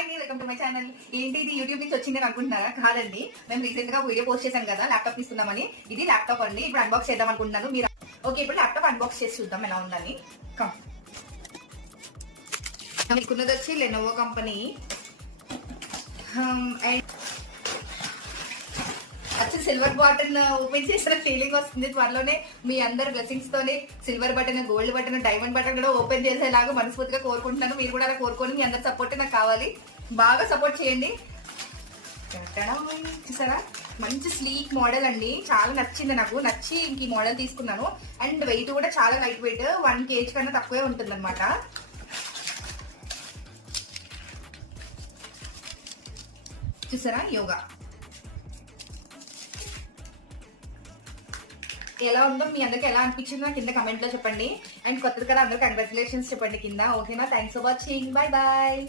Hi అండి, welcome to my channel. ఏంటి ఇది యూట్యూబ్ నుంచి వచ్చిందని అనుకుంటున్నారా? కాదండి, మేము రీసెంట్ గా వీడియో పోస్ట్ చేసాం కదా ల్యాప్టాప్ తీసుకుందామని. ఇది ల్యాప్టాప్ అండి. ఇప్పుడు అన్బాక్స్ చేద్దాం అనుకుంటున్నాను. మీరు ఓకే, ఇప్పుడు ల్యాప్టాప్ అన్బాక్స్ చేసి చూద్దాం ఎలా ఉందని. మీకున్నది వచ్చి లెనోవో కంపెనీ అండ్ వచ్చి సిల్వర్ బటన్ ఓపెన్ చేసిన ఫీలింగ్ వస్తుంది. త్వరలోనే మీ అందరి బ్లెస్సింగ్స్ తోనే silver button, gold button, diamond button కూడా ఓపెన్ చేసేలాగా మనస్ఫూర్తిగా కోరుకుంటున్నాను. మీరు కూడా అలా కోరుకొని మీ అందరి సపోర్ట్ నాకు కావాలి. బాగా సపోర్ట్ చేయండి. చూసారా, మంచి స్లీక్ మోడల్ అండి. చాలా నచ్చింది, నాకు నచ్చి ఇంక ఈ మోడల్ తీసుకున్నాను. అండ్ వెయిట్ కూడా చాలా లైట్ వెయిట్, 1 kg కన్నా తక్కువే ఉంటుంది అనమాట. చూసారా యోగా ఎలా ఉందో, మీ అందరికి ఎలా అనిపించిందో కింద కమెంట్ లో చెప్పండి. అండ్ కొత్తది కదా, అందరికి కంగ్రాచులేషన్స్ చెప్పండి కింద. ఓకేనా? Thanks for watching. Bye bye.